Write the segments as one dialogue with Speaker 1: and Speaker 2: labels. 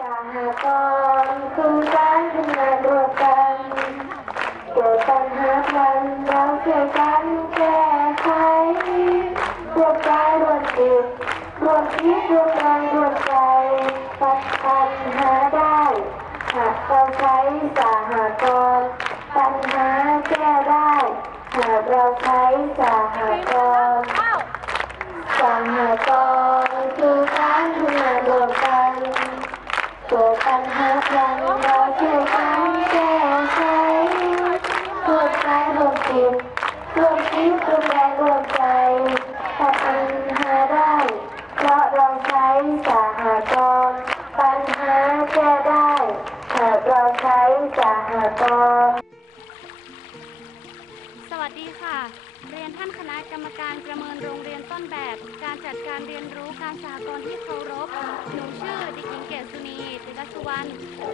Speaker 1: สหกรณ์คือการทำงานร่วมกันเกิดปัญหาพันเราช่วยกันแก้ไขรวมกายรวมจิตรวมคิดรวมแรงรวมใจตัดปัญหาได้หากเราใช้สหกรณ์ปัญหาแก้ได้หากเราใช้สหกรณ์สหกรณ์คือการทำงานร่วมกัน เกิดปัญหากันเราช่วยกันแก้ไขร่วมกายร่วมจิตรวมคิดร่วมแรงร่วมใจตัดปัญหาได้ เพราะเราใช้สหกรณ์ปัญหาแก้ได้หากเราใช้สหกรณ์
Speaker 2: สวัสดีค่ะ เรียนท่านคณะกรรมการประเมินโรงเรียนต้นแบบ การจัดการเรียนรู้การสหกรณ์ที่เคารพ หนูชื่อเด็กหญิง เกษสุนีติลสุวรรณ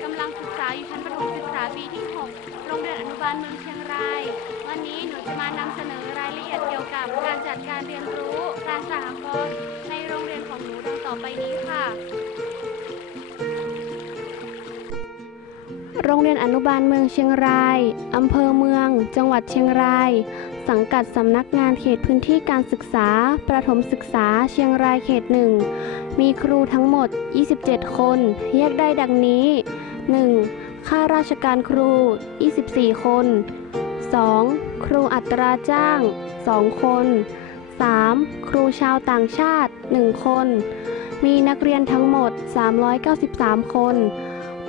Speaker 2: กำลังศึกษาอยู่ชั้นประถมศึกษาปีที่ 6 โรงเรียนอนุบาลเมืองเชียงราย วันนี้หนูจะมานำเสนอรายละเอียดเกี่ยวกับการจัดการเรียนรู้ การสหกรณ์ในโรงเรียนของหนูดังต่อไปนี้ค่ะ โรงเรียนอนุบาลเมืองเชียงราย อำเภอเมือง จังหวัดเชียงราย สังกัดสำนักงานเขตพื้นที่การศึกษา ประถมศึกษาเชียงรายเขตหนึ่ง มีครูทั้งหมด 27 คน แยกได้ดังนี้ 1. ข้าราชการครู 24 คน 2. ครูอัตราจ้าง 2 คน 3. ครูชาวต่างชาติ 1 คน มีนักเรียนทั้งหมด 393 คน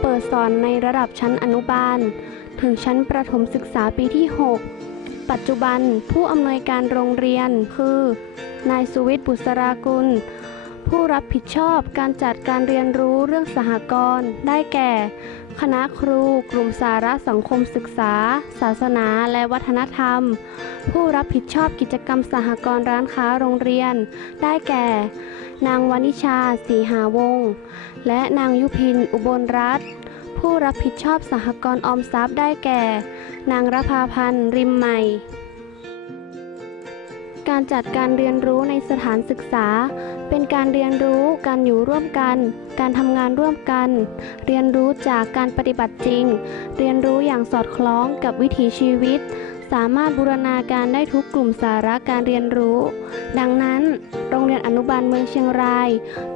Speaker 2: เปิดสอนในระดับชั้นอนุบาล ถึงชั้นประถมศึกษาปีที่ 6 ปัจจุบันผู้อำนวยการโรงเรียนคือ นายสุวิทย์บุษรากุล ผู้รับผิดชอบการจัดการเรียนรู้เรื่องสหกรณ์ได้แก่ คณะครูกลุ่มสาระสังคมศึกษา ศาสนาและวัฒนธรรม ผู้รับผิดชอบกิจกรรมสหกรณ์ร้านค้าโรงเรียน ได้แก่นางวนิชาสีหาวงศ์และนางยุพิน อุบลรัตน์ ผู้รับผิดชอบสหกรณ์ออมทรัพย์ได้แก่ นางรภาพันธ์ริมใหม่ การจัดการเรียนรู้ในสถานศึกษา เป็นการเรียนรู้การอยู่ร่วมกัน การทำงานร่วมกัน เรียนรู้จากการปฏิบัติจริง เรียนรู้อย่างสอดคล้องกับวิถีชีวิต สามารถบูรณาการได้ทุกกลุ่มสาระการเรียนรู้ ดังนั้น โรงเรียนอนุบาลเมืองเชียงราย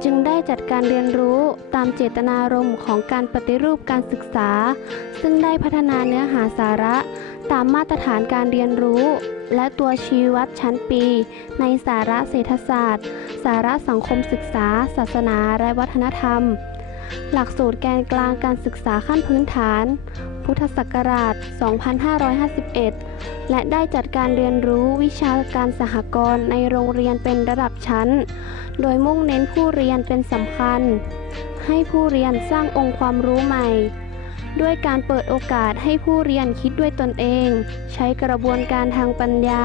Speaker 2: จึงได้จัดการเรียนรู้ตามเจตนารมณ์ของการปฏิรูปการศึกษา ซึ่งได้พัฒนาเนื้อหาสาระ ตามมาตรฐานการเรียนรู้ และตัวชี้วัดชั้นปี ในสาระเศรษฐศาสตร์ สาระสังคมศึกษา ศาสนาและวัฒนธรรมหลักสูตรแกนกลางการศึกษาขั้นพื้นฐาน พุทธศักราช 2551 และได้จัดการเรียนรู้วิชาการสหกรณ์ในโรงเรียนเป็นระดับชั้น โดยมุ่งเน้นผู้เรียนเป็นสำคัญ ให้ผู้เรียนสร้างองค์ความรู้ใหม่ ด้วยการเปิดโอกาสให้ผู้เรียนคิดด้วยตนเอง ใช้กระบวนการทางปัญญา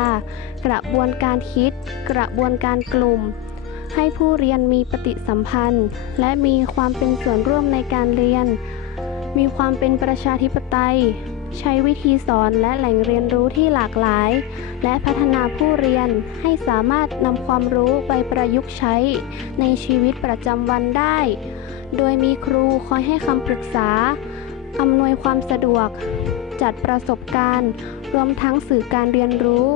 Speaker 2: กระบวนการคิด กระบวนการกลุ่มให้ผู้เรียนมีปฏิสัมพันธ์ และมีความเป็นส่วนร่วมในการเรียน มีความเป็นประชาธิปไตย ใช้วิธีสอนและแหล่งเรียนรู้ที่หลากหลาย และพัฒนาผู้เรียนให้สามารถนำความรู้ไปประยุกต์ใช้ ในชีวิตประจำวันได้ โดยมีครูคอยให้คำปรึกษา อำนวยความสะดวก จัดประสบการณ์ รวมทั้งสื่อการเรียนรู้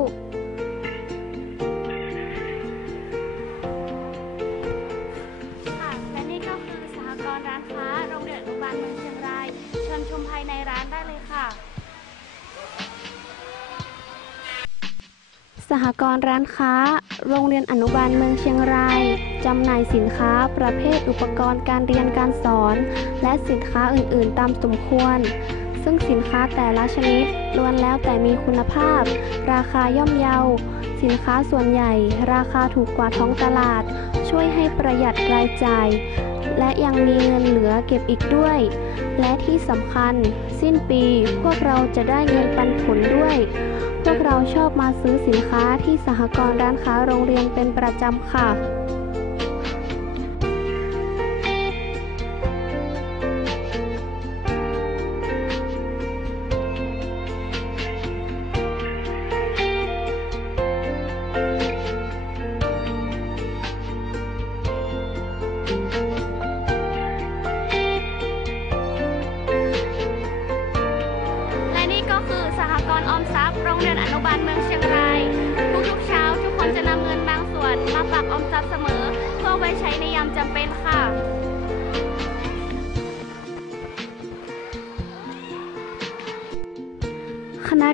Speaker 2: รร้านค้า โรงเรียนอนุบาลเมืองเชียงราย จำหน่ายสินค้าประเภทอุปกรณ์การเรียนการสอน และสินค้าอื่น ๆ ตามสมควร ซึ่งสินค้าแต่ละชนิดล้วนแล้วแต่มีคุณภาพ ราคาย่อมเยา สินค้าส่วนใหญ่ ราคาถูกกว่าท้องตลาด ช่วยให้ประหยัดรายจ่าย และยังมีเงินเหลือเก็บอีกด้วย และที่สำคัญ สิ้นปีพวกเราจะได้เงินปันผลด้วย พวกเราชอบมาซื้อสินค้าที่สหกรณ์ร้านค้าโรงเรียนเป็นประจำค่ะ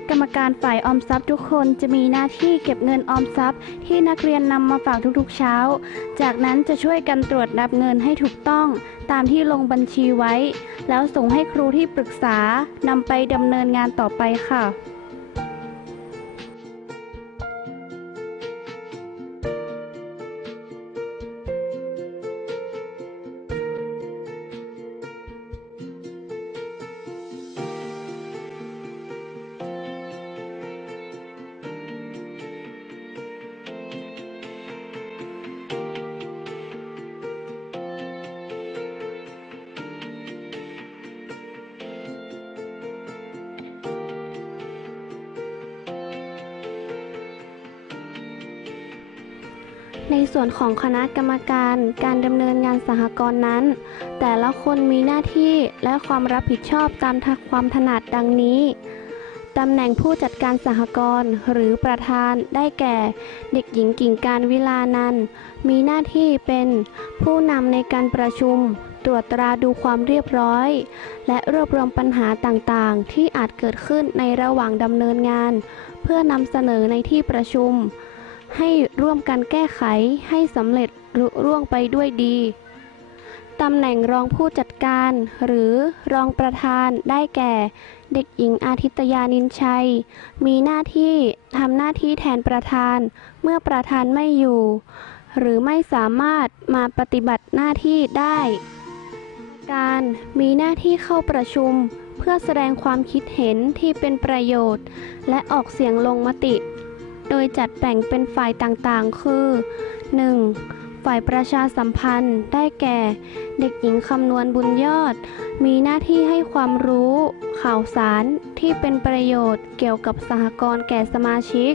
Speaker 2: กรรมการฝ่ายออมทรัพย์ทุกคนจะมีหน้าที่เก็บเงินออมทรัพย์ ที่นักเรียนนำมาฝากทุกๆเช้า จากนั้นจะช่วยกันตรวจนับเงินให้ถูกต้อง ตามที่ลงบัญชีไว้ แล้วส่งให้ครูที่ปรึกษานำไปดำเนินงานต่อไปค่ะ ในส่วนของคณะกรรมการการดำเนินงานสหกรณ์นั้น แต่ละคนมีหน้าที่และความรับผิดชอบตามความถนัดดังนี้ตำแหน่งผู้จัดการสหกรณ์หรือประธานได้แก่ เด็กหญิงกิ่งการวิลานันมีหน้าที่เป็นผู้นำในการประชุม ตรวจตราดูความเรียบร้อย และรวบรวมปัญหาต่างๆ ที่อาจเกิดขึ้นในระหว่างดำเนินงาน เพื่อนำเสนอในที่ประชุม ให้ร่วมกันแก้ไขให้สำเร็จรุร่วงไปด้วยดีตำแหน่งรองผู้จัดการ หรือรองประธานได้แก่ เด็กหญิงอาทิตยานินชัย มีหน้าที่ทำหน้าที่แทนประธาน เมื่อประธานไม่อยู่ หรือไม่สามารถมาปฏิบัติหน้าที่ได้ การมีหน้าที่เข้าประชุม เพื่อแสดงความคิดเห็นที่เป็นประโยชน์ และออกเสียงลงมติ โดยจัดแบ่งเป็นฝ่ายต่างๆ คือ 1. ฝ่ายประชาสัมพันธ์ ได้แก่ เด็กหญิงคำนวณบุญยอด มีหน้าที่ให้ความรู้ ข่าวสารที่เป็นประโยชน์เกี่ยวกับสหกรณ์แก่สมาชิก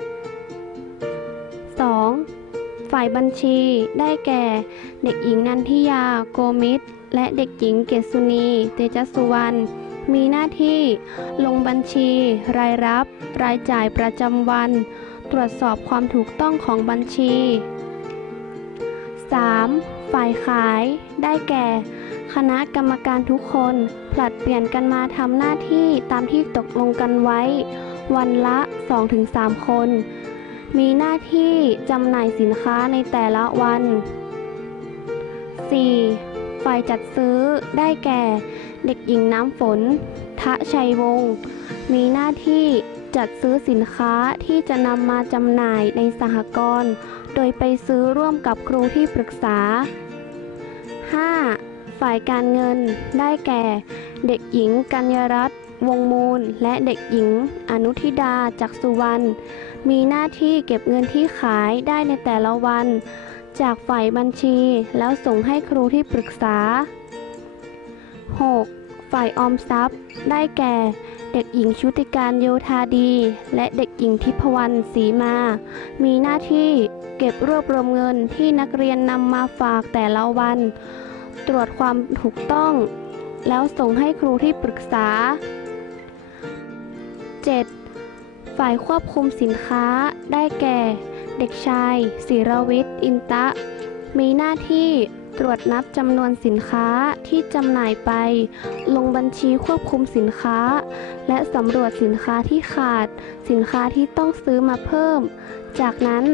Speaker 2: 2. ฝ่ายบัญชี ได้แก่ เด็กหญิงนันทิยา โกมิตร และเด็กหญิงเกษุณี เตจสุวรรณมีหน้าที่ ลงบัญชี รายรับ รายจ่ายประจำวัน ตรวจสอบความถูกต้องของบัญชี 3. ฝ่ายขายได้แก่ คณะกรรมการทุกคน ผลัดเปลี่ยนกันมาทำหน้าที่ตามที่ตกลงกันไว้ วันละ 2-3 คน มีหน้าที่จำหน่ายสินค้าในแต่ละวัน 4. ฝ่ายจัดซื้อได้แก่ เด็กหญิงน้ำฝน ทะชัยวงศ์มีหน้าที่ จัดซื้อสินค้าที่จะนำมาจำหน่ายในสหกรณ์โดยไปซื้อร่วมกับครูที่ปรึกษา 5. ฝ่ายการเงินได้แก่ เด็กหญิงกัญญรัตน์วงมูล และเด็กหญิง อนุทิดาจักสุวรรณมีหน้าที่เก็บเงินที่ขายได้ในแต่ละวัน จากฝ่ายบัญชีแล้วส่งให้ครูที่ปรึกษา 6. ฝ่ายออมทรัพย์ ได้แก่ ด็กหญิงชุติการโยธาดี และเด็กหญิงทิพวรรณศรีมา มีหน้าที่เก็บรวบรวมเงินที่นักเรียนนำมาฝากแต่ละวัน ตรวจความถูกต้อง แล้วส่งให้ครูที่ปรึกษา 7. ฝ่ายควบคุมสินค้าได้แก่ เด็กชายศิรวิทย์อินตะ มีหน้าที่ ตรวจนับจำนวนสินค้าที่จำหน่ายไป ลงบัญชีควบคุมสินค้า และสำรวจสินค้าที่ขาด สินค้าที่ต้องซื้อมาเพิ่ม จากนั้น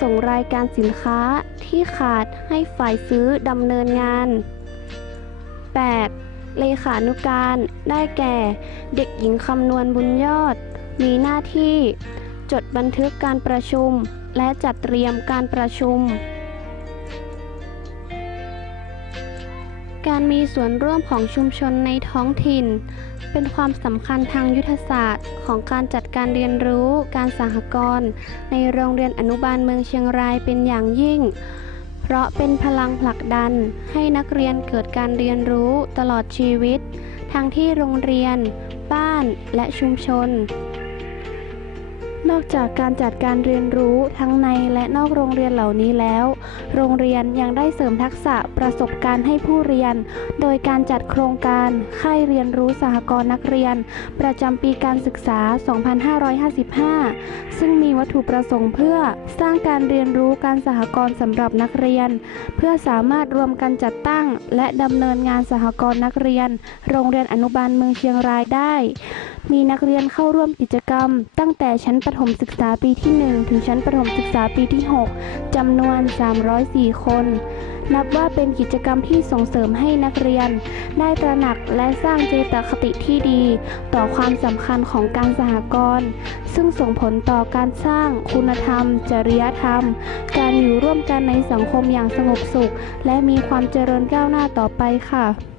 Speaker 2: ส่งรายการสินค้าที่ขาดให้ฝ่ายซื้อดำเนินงาน 8. เลขานุการได้แก่ เด็กหญิงคำนวณบุญยอด มีหน้าที่ จดบันทึกการประชุม และจัดเตรียมการประชุม การมีส่วนร่วมของชุมชนในท้องถิ่น เป็นความสำคัญทางยุทธศาสตร์ ของการจัดการเรียนรู้ การสหกรณ์ในโรงเรียนอนุบาลเมืองเชียงรายเป็นอย่างยิ่ง เพราะเป็นพลังผลักดันให้นักเรียนเกิดการเรียนรู้ตลอดชีวิต ทั้งที่โรงเรียน บ้านและชุมชน นอกจากการจัดการเรียนรู้ทั้งในและนอกโรงเรียนเหล่านี้แล้ว โรงเรียนยังได้เสริมทักษะประสบการณ์ให้ผู้เรียน โดยการจัดโครงการค่ายเรียนรู้สหกรณ์นักเรียน ประจำปีการศึกษา 2555 ซึ่งมีวัตถุประสงค์เพื่อสร้างการเรียนรู้การสหกรณ์สำหรับนักเรียน เพื่อสามารถรวมกันจัดตั้ง และดำเนินงานสหกรณ์นักเรียน โรงเรียนอนุบาลเมืองเชียงรายได้มีนักเรียนเข้าร่วมกิจกรรม ตั้งแต่ชั้นประถมศึกษาปีที่ 1 ถึงชั้นประถมศึกษาปีที่ 6จำนวน 304 คน นับว่าเป็นกิจกรรมที่ส่งเสริมให้นักเรียน ได้ตระหนักและสร้างเจตคติที่ดี ต่อความสำคัญของการสหกรณ์ซึ่งส่งผลต่อการสร้างคุณธรรม จริยธรรม การอยู่ร่วมกันในสังคมอย่างสงบสุข และมีความเจริญก้าวหน้าต่อไปค่ะ